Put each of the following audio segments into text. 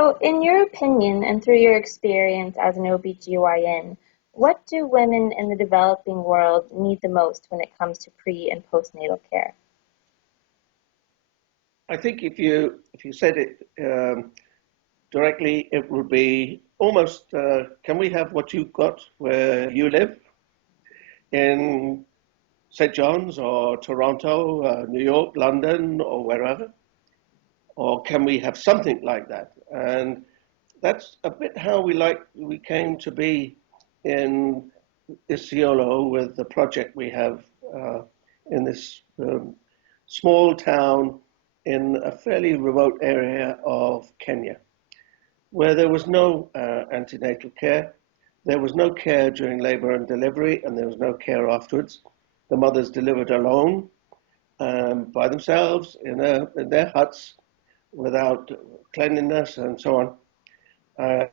So, in your opinion and through your experience as an OBGYN, what do women in the developing world need the most when it comes to pre and postnatal care? I think if you said it directly, it would be almost, can we have what you've got where you live in St. John's or Toronto, New York, London, or wherever? Or can we have something like that? And that's a bit how we came to be in Isiolo with the project we have in this small town in a fairly remote area of Kenya, where there was no antenatal care, there was no care during labor and delivery, and there was no care afterwards. The mothers delivered alone, by themselves in their huts, without cleanliness and so on. Uh,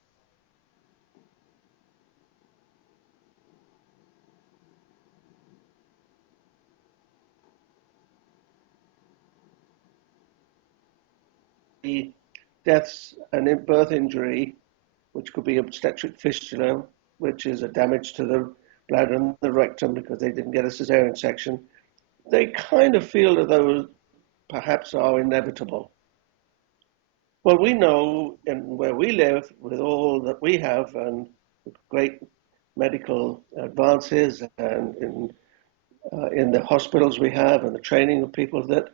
the deaths and birth injury, which could be obstetric fistula, which is a damage to the bladder and the rectum because they didn't get a cesarean section, they kind of feel that those perhaps are inevitable. Well, we know in where we live, with all that we have and great medical advances and in the hospitals we have and the training of people, that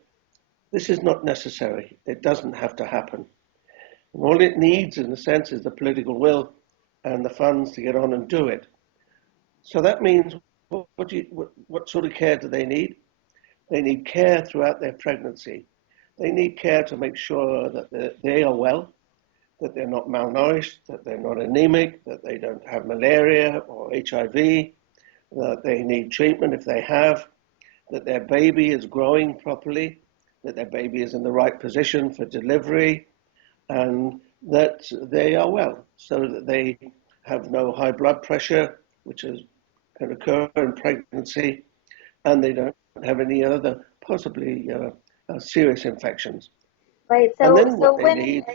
this is not necessary. It doesn't have to happen. And all it needs, in a sense, is the political will and the funds to get on and do it. So that means, what sort of care do they need? They need care throughout their pregnancy. They need care to make sure that they are well, that they're not malnourished, that they're not anemic, that they don't have malaria or HIV, that they need treatment if they have, that their baby is growing properly, that their baby is in the right position for delivery, and that they are well, so that they have no high blood pressure, can occur in pregnancy, and they don't have any other possibly serious infections. Right. And So, then so what they women, need,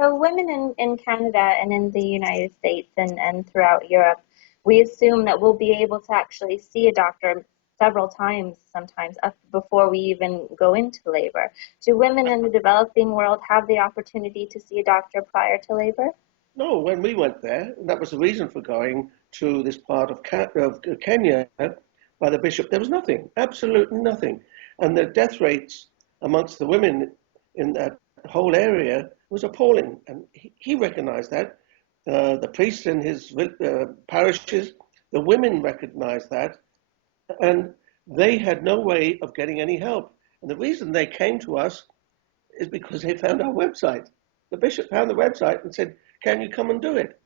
so women in Canada and in the United States and throughout Europe, we assume that we'll be able to actually see a doctor several times, sometimes up before we even go into labor. Do women in the developing world have the opportunity to see a doctor prior to labor? no, when we went there, and that was the reason for going to this part of Kenya by the bishop, there was nothing, absolutely nothing. And the death rates amongst the women in that whole area was appalling. And he recognized that. The priests in his parishes, the women recognized that. And they had no way of getting any help. And the reason they came to us is because they found our website. The bishop found the website and said, "Can you come and do it?"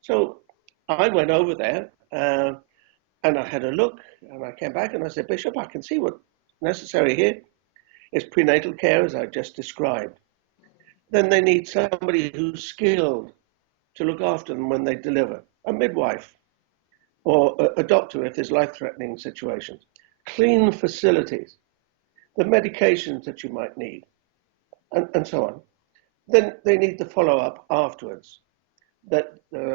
So I went over there and I had a look, and I came back and I said, "Bishop, I can see what's necessary here is prenatal care as I just described. Then they need somebody who's skilled to look after them when they deliver, a midwife or a doctor if there's life-threatening situations, clean facilities, the medications that you might need, and so on. Then they need the follow-up afterwards.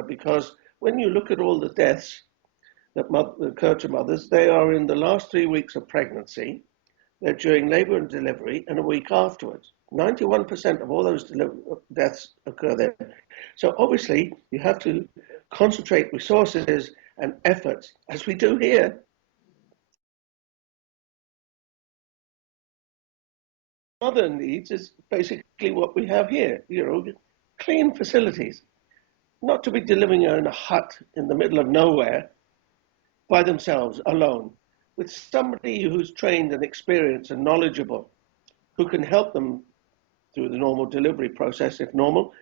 Because when you look at all the deaths that occur to mothers, they are in the last 3 weeks of pregnancy, they're during labor and delivery, and a week afterwards. 91% of all those deaths occur there. So obviously, you have to concentrate resources and efforts, as we do here. Other needs is basically what we have here, clean facilities, not to be delivering in a hut in the middle of nowhere by themselves, alone, with somebody who's trained and experienced and knowledgeable, who can help them through the normal delivery process, if normal,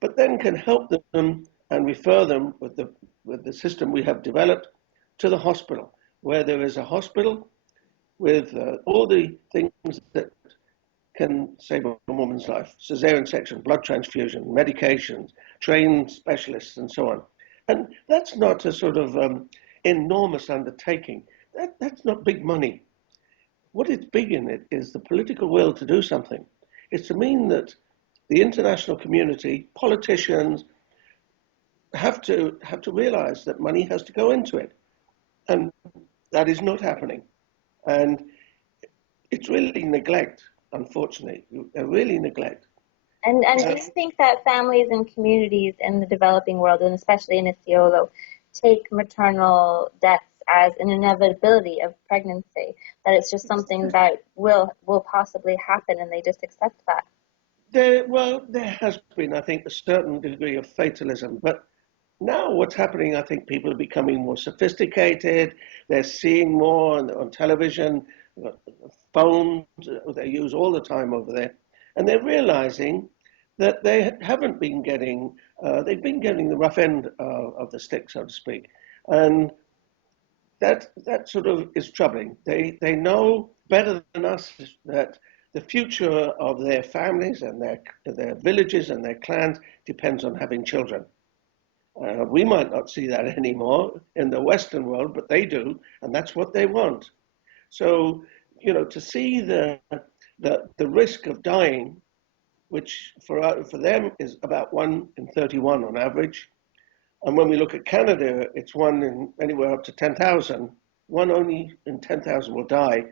but then can help them and refer them with the system we have developed to the hospital, where there is a hospital with all the things that can save a woman's life: cesarean section, blood transfusion, medications, trained specialists, and so on. And that's not a sort of enormous undertaking. That's not big money. What is big in it is the political will to do something. It's to mean that the international community, politicians have to realize that money has to go into it, and that is not happening. And it's really neglect, unfortunately, really neglect. And do you think that families and communities in the developing world, and especially in Isiolo, take maternal deaths as an inevitability of pregnancy? That it's just something that will possibly happen, and they just accept that? There has been, I think, a certain degree of fatalism, but now what's happening, I think people are becoming more sophisticated. They're seeing more on television, phones they use all the time over there, and they're realizing that they haven't been getting, they've been getting the rough end of the stick, so to speak, and that sort of is troubling. They know better than us that the future of their families and their villages and their clans depends on having children. We might not see that anymore in the Western world, but they do, and that's what they want. So, to see the risk of dying, which for them is about 1 in 31 on average, and when we look at Canada, it's one in anywhere up to 10,000. One only in 10,000 will die.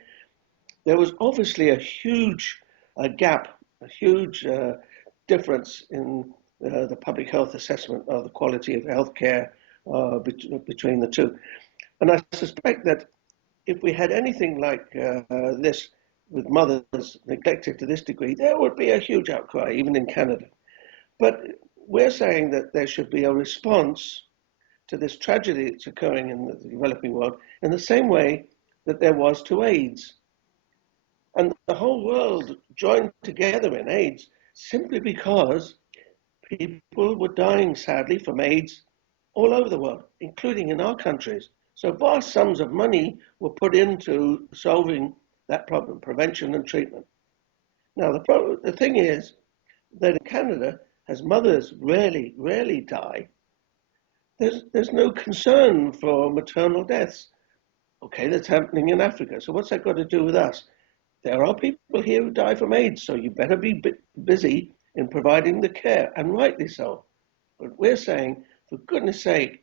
There was obviously a huge gap, a huge difference in the public health assessment of the quality of healthcare between the two. And I suspect that if we had anything like this with mothers neglected to this degree, there would be a huge outcry, even in Canada. But we're saying that there should be a response to this tragedy that's occurring in the developing world in the same way that there was to AIDS. And the whole world joined together in AIDS simply because people were dying sadly from AIDS all over the world, including in our countries. So vast sums of money were put into solving that problem, prevention and treatment. Now, the thing is that in Canada, as mothers rarely die, there's no concern for maternal deaths. Okay, that's happening in Africa. So what's that got to do with us? There are people here who die from AIDS, so you better be busy in providing the care, and rightly so. But we're saying, for goodness sake,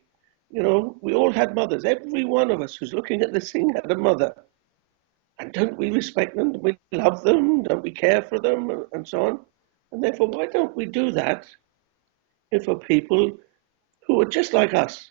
we all had mothers. Every one of us who's looking at this thing had a mother. And don't we respect them? Don't we love them? Don't we care for them? And so on. And therefore, why don't we do that for people who are just like us?